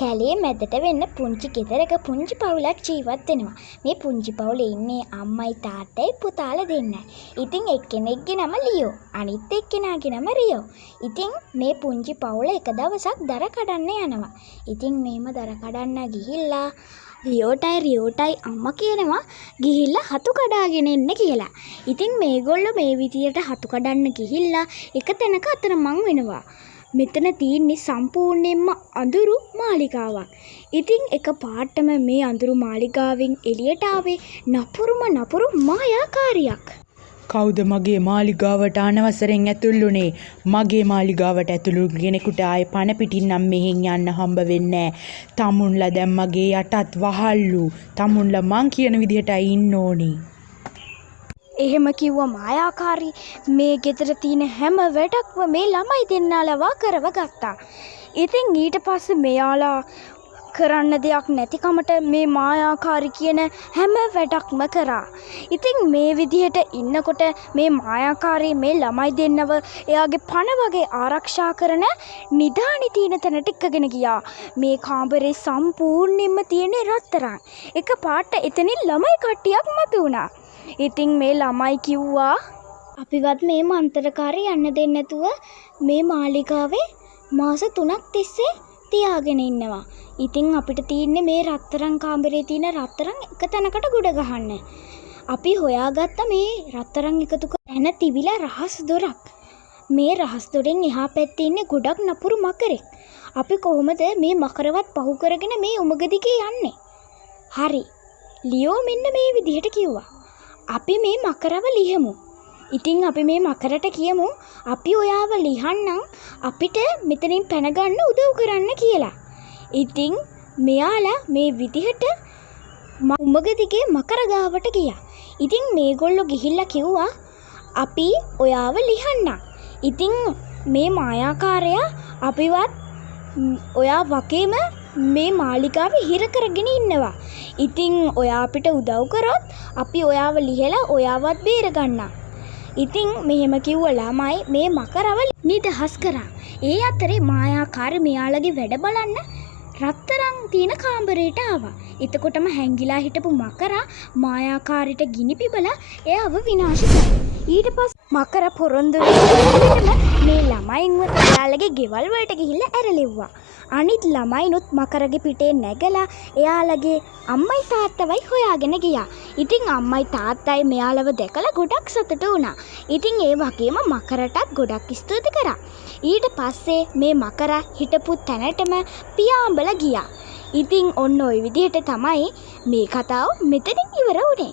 කැලේ මැදට වෙන්න පුංචි ගෙදරක පුංචි පවුලක් ජීවත් වෙනවා. මේ පුංචි පවුලේ ඉන්නේ අම්මයි තාත්තයි පුතාලා දෙන්නයි. ඉතින් එක්කෙනෙක්ගේ නම ලියෝ. අනිත් එක්කෙනාගේ නම රියෝ. ඉතින් මේ පුංචි පවුල එක දවසක් දර කඩන්න යනවා. ඉතින් මෙහෙම දර කඩන්න ගිහිල්ලා රියෝටයි අම්මා කියනවා ගිහිල්ලා හතු කඩාගෙන එන්න කියලා. ඉතින් මේගොල්ලෝ මේ විදියට හතු කඩන්න ගිහිල්ලා එක තැනක අතරමං වෙනවා. මෙතන තියෙන්නේ සම්පූර්ණයෙන්ම අඳුරු මාලිගාවක්. ඉතින් එක පාටම මේ අඳුරු මාලිගාවෙන් එළියට ආවේ නපුරු මායාකාරියක්. කවුද මගේ මාලිගාවට අනවසරෙන් ඇතුළුනේ? මගේ මාලිගාවට ඇතුළු කෙනෙකුට ආයේ පණ පිටින් නම් මෙහෙන් යන්න හම්බ වෙන්නේ නැහැ. තමුන්ලා දැන් මගේ යටත් වහල්ලු. තමුන්ලා මං කියන විදිහටයි ඉන්න ඕනේ. එහෙම කිව්ව මායාකාරී මේ ගෙදර තියෙන හැම වැඩක්ම මේ ළමයි දෙන්නාලවා කරව ගත්තා. ඉතින් ඊට පස්සේ මෙයාලා කරන්න දෙයක් නැතිකමට මේ මායාකාරී කියන හැම වැඩක්ම කරා. ඉතින් මේ විදිහට ඉන්නකොට මේ මායාකාරී මේ ළමයි දෙන්නව එයාගේ පණ වගේ ආරක්ෂා කරන නිදානි තියෙන තැනට එක්කගෙන ගියා. මේ කාමරේ සම්පූර්ණයෙන්ම තියෙන රත්තරන්. එක පාට එතනින් ළමයි කට්ටියක් මතුවුණා. ඉතින් මේ ළමයි කිව්වා අපිවත් මේ මන්තරකාරී යන්න දෙන්නේ නැතුව මේ මාලිගාවේ මාස 3ක් තිස්සේ තියාගෙන ඉන්නවා. ඉතින් අපිට තියෙන්නේ මේ රත්තරන් කාමරේ තියෙන රත්තරන් එක තැනකට ගොඩ ගහන්න. අපි හොයාගත්ත මේ රත්තරන් එකතු කරගෙන තිබිලා රහස් දොරක්. මේ රහස් දොරෙන් එහා පැත්තේ ඉන්නේ ගොඩක් නපුරු මකරෙක්. අපි කොහොමද මේ මකරවත් පහු කරගෙන මේ උමග දිගේ යන්නේ? හරි. ලියෝ මෙන්න මේ විදිහට කිව්වා. අපි මේ මකරව ලියමු. ඉතින් අපි මේ මකරට කියමු අපි ඔයාව ලියන්නම් අපිට මෙතනින් පැන ගන්න උදව් කරන්න කියලා. ඉතින් මෙයාලා මේ විදිහට උඹග දිගේ මකර ගාවට ගියා. ඉතින් මේගොල්ලෝ ගිහිල්ලා කිව්වා අපි ඔයාව ලියන්නම්. ඉතින් මේ මායාකාරයා අපිවත් ඔයා වගේම මේ මාලිගාවේ හිර කරගෙන ඉන්නවා. ඉතින් ඔයා අපිට උදව් කරොත් අපි ඔයාව ලිහලා ඔයාවත් බේර ගන්නම්. ඉතින් මෙහෙම කිව්ව ළමයි මේ මකරව නිදහස් කරා. ඒ අතරේ මායාකාරී මෙයාලගේ වැඩ බලන්න රත්තරන් තියෙන කාමරේට ආවා. එතකොටම හැංගිලා හිටපු මකරා මායාකාරීට ගිනි පිබලා එයාව විනාශ කළා. ඊට පස්සේ මකර පොරොන්දු වෙලා මේ ළමයින්ව එයාලගේ ගෙවල් වලට ගිහිල්ලා ඇරලෙව්වා. අනිත් ළමයිනුත් මකරගේ පිටේ නැගලා එයාලගේ අම්මයි තාත්තවයි හොයාගෙන ගියා. ඉතින් අම්මයි තාත්තයි මෙයාලව දැකලා ගොඩක් සතුටු වුණා. ඉතින් ඒ වගේම මකරටත් ගොඩක් ස්තුති කරා. ඊට පස්සේ මේ මකරා හිටපු තැනටම පියාඹලා ගියා. ඉතින් ඔන්න ওই විදිහට තමයි මේ කතාව මෙතනින් ඉවර වුණේ.